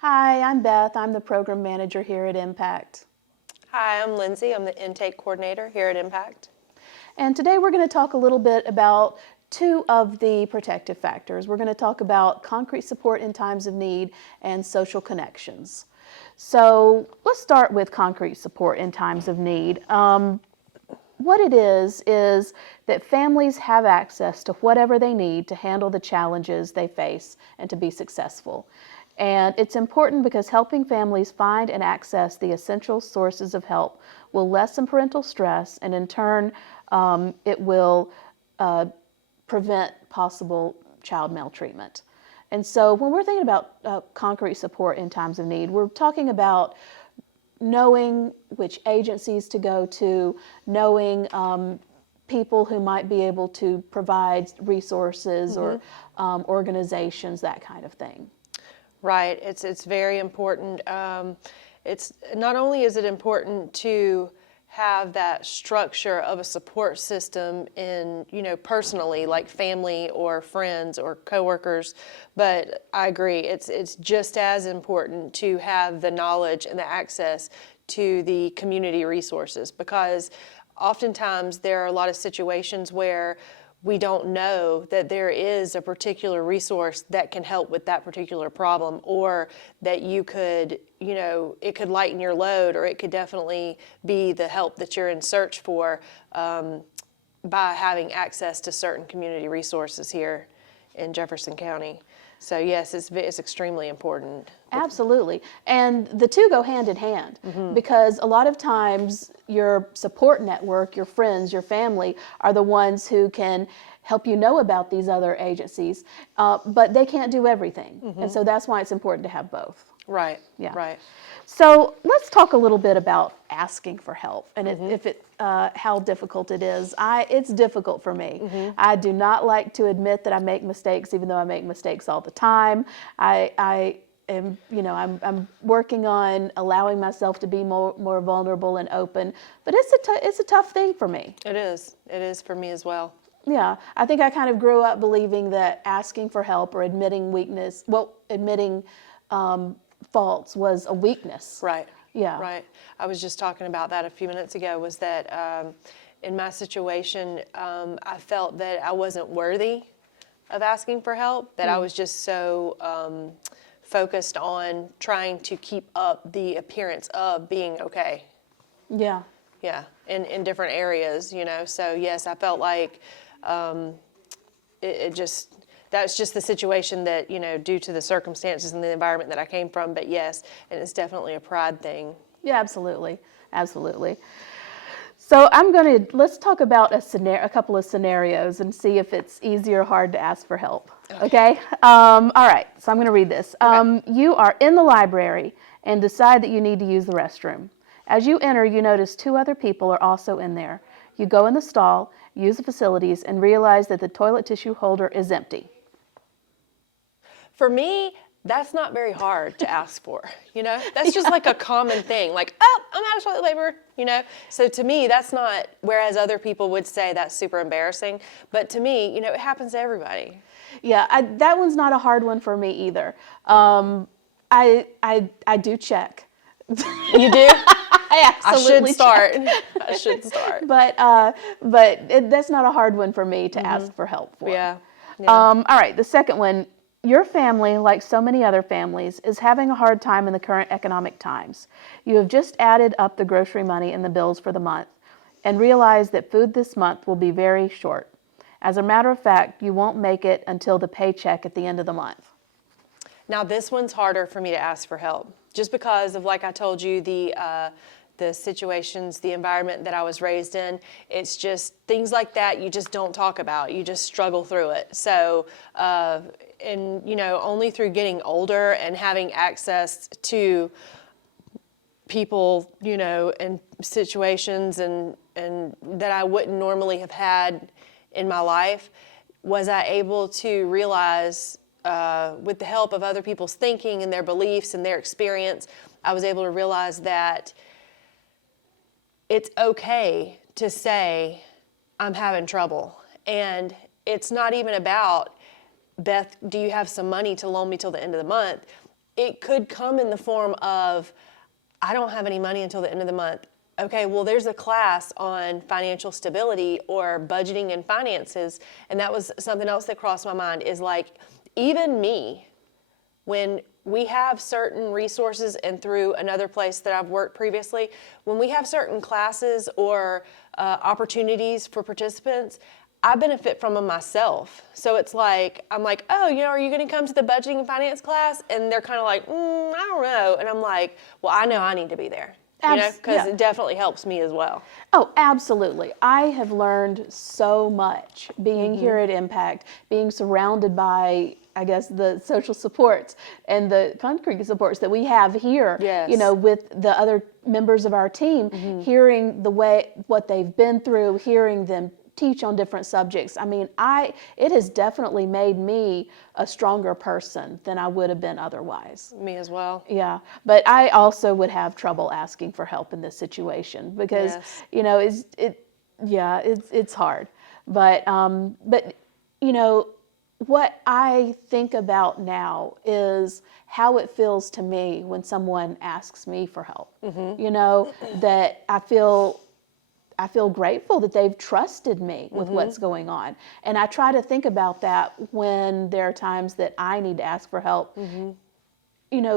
Hi, I'm Beth. I'm the program manager here at Impact. Hi, I'm Lindsey. I'm the intake coordinator here at Impact. And today we're going to talk a little bit about two of the protective factors. We're going to talk about concrete support in times of need and social connections. So let's start with concrete support in times of need. What it is that families have access to whatever they need to handle the challenges they face and to be successful. And it's important because helping families find and access the essential sources of help will lessen parental stress, and in turn, it will prevent possible child maltreatment. And so when we're thinking about concrete support in times of need, we're talking about knowing which agencies to go to, knowing people who might be able to provide resources or organizations, that kind of thing. Right. It's very important. It's not only is it important to have that structure of a support system in, personally, like family or friends or coworkers, but I agree, it's just as important to have the knowledge and the access to the community resources, because oftentimes there are a lot of situations where we don't know that there is a particular resource that can help with that particular problem, or that you could, it could lighten your load, or it could definitely be the help that you're in search for by having access to certain community resources here in Jefferson County. So yes, it's extremely important. Absolutely. And the two go hand in hand, because a lot of times your support network, your friends, your family are the ones who can help you know about these other agencies, but they can't do everything. And so that's why it's important to have both. Right. Yeah. Right. So let's talk a little bit about asking for help and how difficult it is. It's difficult for me. I do not like to admit that I make mistakes, even though I make mistakes all the time. I'm working on allowing myself to be more vulnerable and open, but it's a tough thing for me. It is. It is for me as well. Yeah, I think I kind of grew up believing that asking for help or admitting admitting faults was a weakness. Right. Yeah. Right. I was just talking about that a few minutes ago, was that in my situation, I felt that I wasn't worthy of asking for help, that I was just so focused on trying to keep up the appearance of being okay. Yeah. Yeah, in different areas, So yes, I felt like that's just the situation that, due to the circumstances and the environment that I came from. But yes, and it's definitely a pride thing. Yeah, absolutely. Absolutely. So let's talk about a couple of scenarios and see if it's easy or hard to ask for help. Okay? All right, so I'm going to read this. Okay. You are in the library and decide that you need to use the restroom. As you enter, you notice two other people are also in there. You go in the stall, use the facilities, and realize that the toilet tissue holder is empty. For me, that's not very hard to ask for, That's just like a common thing, like, oh, I'm out of toilet paper, So to me, that's not, whereas other people would say that's super embarrassing, but to me, it happens to everybody. Yeah, that one's not a hard one for me either. I do check. You do? I absolutely I should start. But that's not a hard one for me to ask for help for. Yeah. All right, the second one. Your family, like so many other families, is having a hard time in the current economic times. You have just added up the grocery money and the bills for the month and realize that food this month will be very short. As a matter of fact, you won't make it until the paycheck at the end of the month. Now this one's harder for me to ask for help, just because of, like I told you, the situations, the environment that I was raised in. It's just things like that you just don't talk about. You just struggle through it. So, only through getting older and having access to people, and situations and that I wouldn't normally have had in my life, was I able to realize, with the help of other people's thinking and their beliefs and their experience, I was able to realize that it's okay to say, I'm having trouble. And it's not even about, Beth, do you have some money to loan me till the end of the month? it could come in the form of, I don't have any money until the end of the month. Okay, well, there's a class on financial stability or budgeting and finances. And that was something else that crossed my mind, is like, even me, when we have certain resources, and through another place that I've worked previously, when we have certain classes or opportunities for participants, I benefit from them myself. So it's like, I'm like, oh, are you going to come to the budgeting and finance class? And they're kind of like, I don't know. And I'm like, well, I know I need to be there, because it definitely helps me as well. Oh, absolutely. I have learned so much being here at Impact, being surrounded by, I guess, the social supports and the concrete supports that we have here, Yes. with the other members of our team, hearing what they've been through, hearing them teach on different subjects. I mean, it has definitely made me a stronger person than I would have been otherwise. Me as well. Yeah, but I also would have trouble asking for help in this situation because, Yes. it's hard. But what I think about now is how it feels to me when someone asks me for help. That I feel grateful that they've trusted me with what's going on. And I try to think about that when there are times that I need to ask for help. They're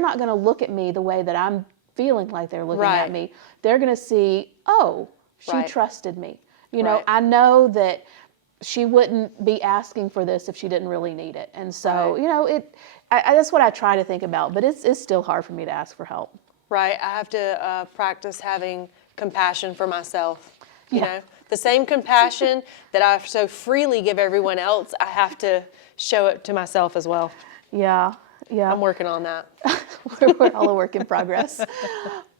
not going to look at me the way that I'm feeling like they're looking at me. They're going to see, oh, she trusted me. I know that she wouldn't be asking for this if she didn't really need it. And so, that's what I try to think about, but it's still hard for me to ask for help. Right. I have to practice having compassion for myself. The same compassion that I so freely give everyone else, I have to show it to myself as well. Yeah. I'm working on that. We're all a work in progress.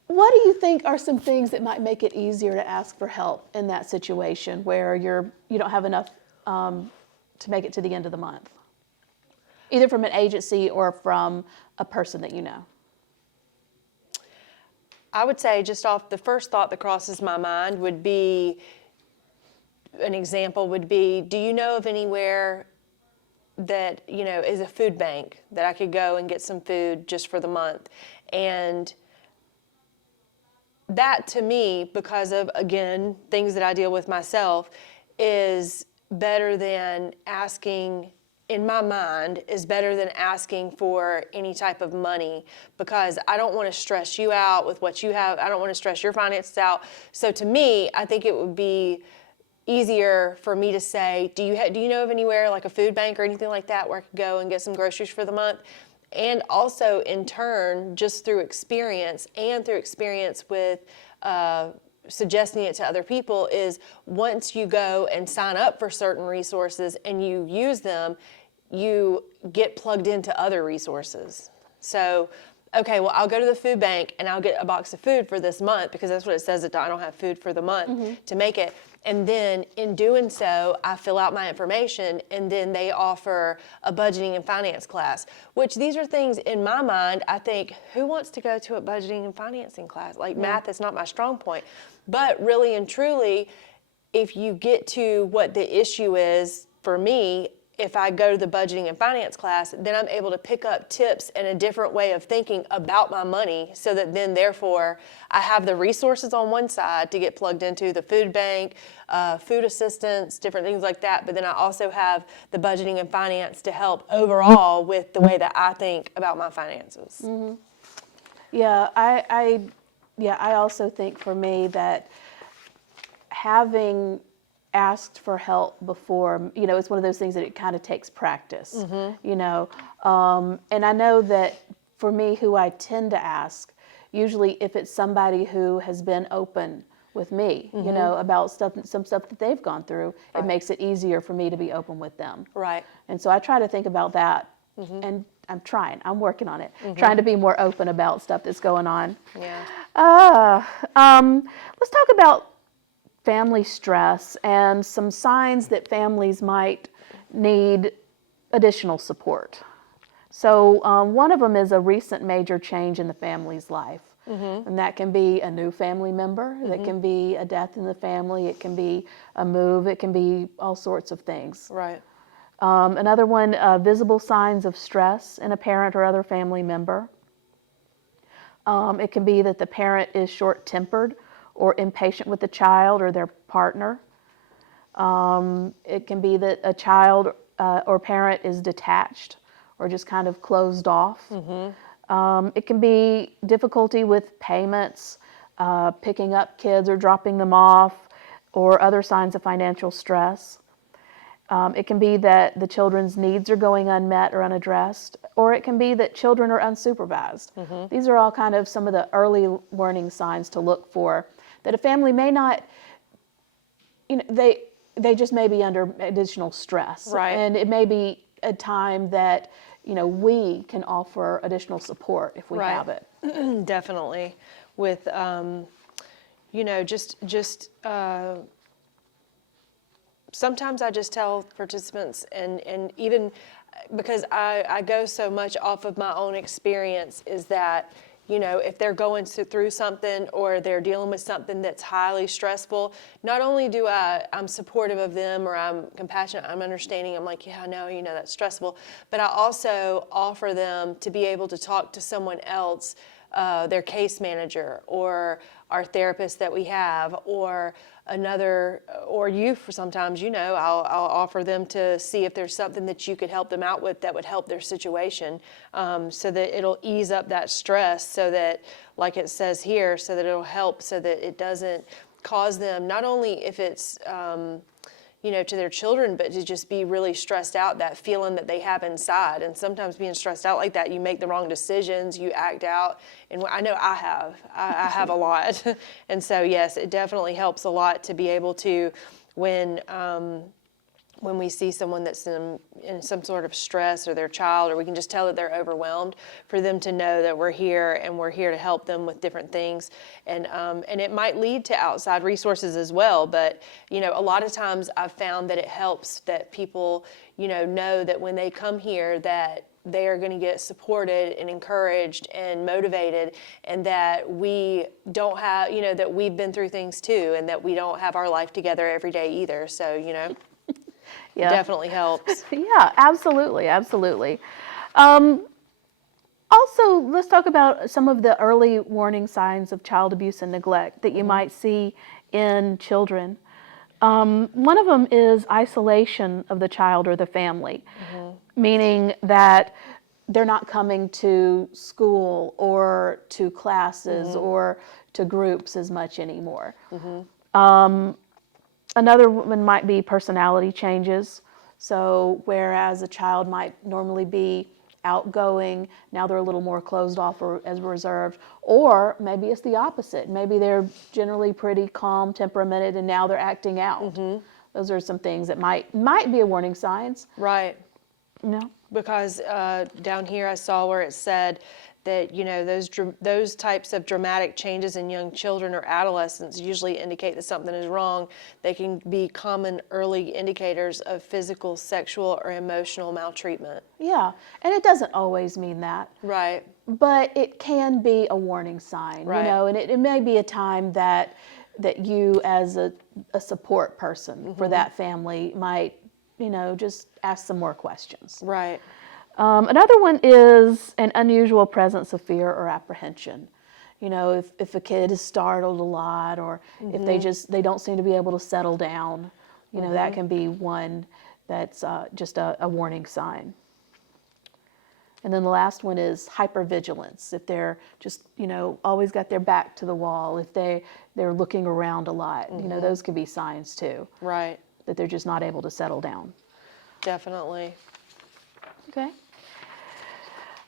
What do you think are some things that might make it easier to ask for help in that situation where you don't have enough to make it to the end of the month, either from an agency or from a person that you know? I would say, just off the first thought that crosses my mind would be, an example would be, do you know of anywhere that, is a food bank that I could go and get some food just for the month? And that, to me, because of, again, things that I deal with myself, is better than asking, in my mind, is better than asking for any type of money, because I don't want to stress you out with what you have. I don't want to stress your finances out. So to me, I think it would be easier for me to say, do you know of anywhere like a food bank or anything like that where I could go and get some groceries for the month? And also, in turn, just through experience with suggesting it to other people, is once you go and sign up for certain resources and you use them, you get plugged into other resources. So, okay, well, I'll go to the food bank and I'll get a box of food for this month, because that's what it says, that I don't have food for the month to make it. And then in doing so, I fill out my information, and then they offer a budgeting and finance class, which these are things in my mind, I think, who wants to go to a budgeting and financing class? Like, math is not my strong point. But really and truly, if you get to what the issue is for me, if I go to the budgeting and finance class, then I'm able to pick up tips and a different way of thinking about my money, so that then, therefore, I have the resources on one side to get plugged into the food bank, food assistance, different things like that. But then I also have the budgeting and finance to help overall with the way that I think about my finances. Yeah, I also think for me that having asked for help before, it's one of those things that it kind of takes practice, and I know that for me, who I tend to ask, usually if it's somebody who has been open with me, about some stuff that they've gone through, it makes it easier for me to be open with them. Right. And so I try to think about that, and I'm working on it, trying to be more open about stuff that's going on. Yeah. Let's talk about family stress and some signs that families might need additional support. So one of them is a recent major change in the family's life. And that can be a new family member, that can be a death in the family, it can be a move, it can be all sorts of things. Right. Another one, visible signs of stress in a parent or other family member. It can be that the parent is short-tempered or impatient with the child or their partner. It can be that a child or parent is detached or just kind of closed off. It can be difficulty with payments, picking up kids or dropping them off, or other signs of financial stress. It can be that the children's needs are going unmet or unaddressed, or it can be that children are unsupervised. These are all kind of some of the early warning signs to look for, that a family may not, they just may be under additional stress. Right. And it may be a time that, we can offer additional support if we have it. Definitely. With, sometimes I just tell participants, and even because I go so much off of my own experience, is that, if they're going through something or they're dealing with something that's highly stressful, not only do I'm supportive of them, or I'm compassionate, I'm understanding, I'm like, yeah, I know, that's stressful, but I also offer them to be able to talk to someone else, their case manager, or our therapist that we have, or another, or you, for sometimes, I'll offer them to see if there's something that you could help them out with that would help their situation, so that it'll ease up that stress, so that, like it says here, so that it'll help, so that it doesn't cause them, not only if it's, to their children, but to just be really stressed out, that feeling that they have inside. And sometimes being stressed out like that, you make the wrong decisions, you act out. And I know I have a lot. And so, yes, it definitely helps a lot to be able to, when we see someone that's in some sort of stress, or their child, or we can just tell that they're overwhelmed, for them to know that we're here, and we're here to help them with different things. And it might lead to outside resources as well, but a lot of times I've found that it helps that people know that when they come here, that they are going to get supported and encouraged and motivated, and that we don't have, that we've been through things too, and that we don't have our life together every day either. So, Yeah. definitely helps. Yeah, absolutely, absolutely. Also, let's talk about some of the early warning signs of child abuse and neglect that you might see in children. One of them is isolation of the child or the family, meaning that they're not coming to school or to classes or to groups as much anymore. Another one might be personality changes. So whereas a child might normally be outgoing, now they're a little more closed off or as reserved. Or maybe it's the opposite. Maybe they're generally pretty calm, temperamented, and now they're acting out. Those are some things that might be a warning signs. Right. No. Because down here I saw where it said that those types of dramatic changes in young children or adolescents usually indicate that something is wrong. They can be common early indicators of physical, sexual, or emotional maltreatment. Yeah, and it doesn't always mean that. Right. But it can be a warning sign, Right. and it may be a time that you as a support person for that family might, just ask some more questions. Right. Another one is an unusual presence of fear or apprehension. If a kid is startled a lot, or if they don't seem to be able to settle down, that can be one that's just a warning sign. And then the last one is hypervigilance. If they're just, always got their back to the wall, if they're looking around a lot, those could be signs too. Right. That they're just not able to settle down. Definitely. Okay.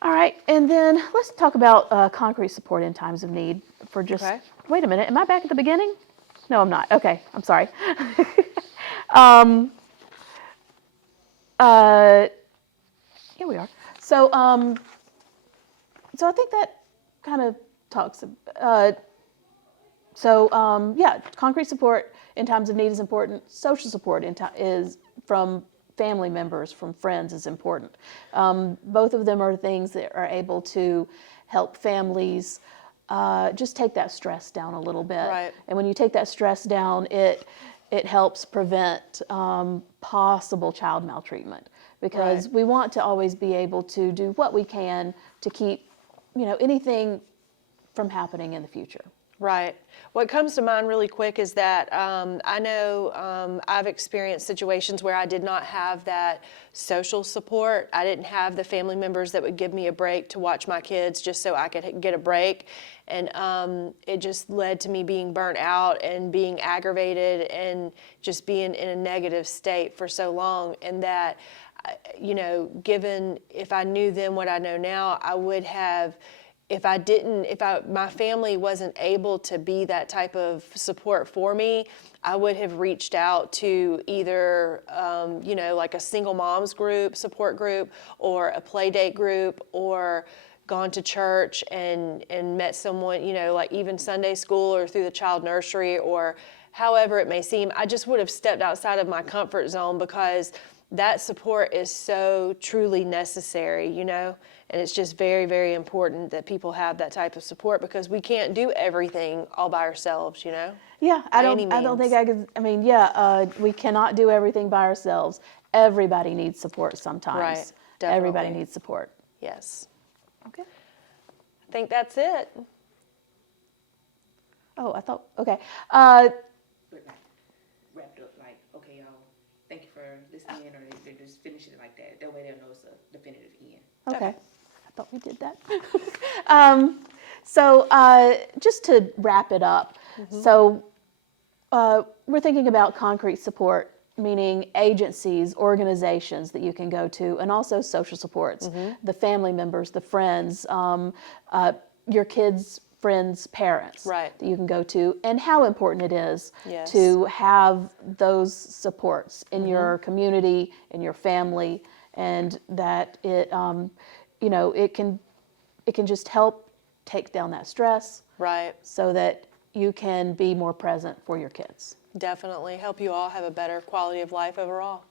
All right, and then let's talk about concrete support in times of need for just, Okay. Wait a minute, am I back at the beginning? No, I'm not. Okay, I'm sorry. Here we are. So I think that kind of talks, concrete support in times of need is important. Social support is from family members, from friends is important. Both of them are things that are able to help families just take that stress down a little bit. Right. And when you take that stress down, it helps prevent possible child maltreatment. because Right. we want to always be able to do what we can to keep, anything from happening in the future. Right. What comes to mind really quick is that I know I've experienced situations where I did not have that social support. I didn't have the family members that would give me a break to watch my kids just so I could get a break. And it just led to me being burnt out and being aggravated and just being in a negative state for so long. And that, given if I knew then what I know now, I would have. If my family wasn't able to be that type of support for me, I would have reached out to either, like a single moms group, support group, or a play date group, or gone to church and met someone, like even Sunday school or through the child nursery or however it may seem. I just would have stepped outside of my comfort zone because that support is so truly necessary, and it's just very, very important that people have that type of support because we can't do everything all by ourselves, Yeah, by I don't any think means. I could. I mean, we cannot do everything by ourselves. Everybody needs support sometimes. Right, Everybody definitely. needs support. Yes. Okay. I think that's it. Oh, I thought. Okay. But like wrapped up like, okay, y'all, thank you for listening, or they just finish it like that. That way they'll know it's a definitive end. Okay. I thought we did that. Just to wrap it up, so we're thinking about concrete support, meaning agencies, organizations that you can go to, and also social supports, the family members, the friends, your kids' friends' parents Right. that you can go to, and how important it is Yes. to have those supports in your community, in your family, and that it can just help take down that stress Right. so that you can be more present for your kids. Definitely help you all have a better quality of life overall.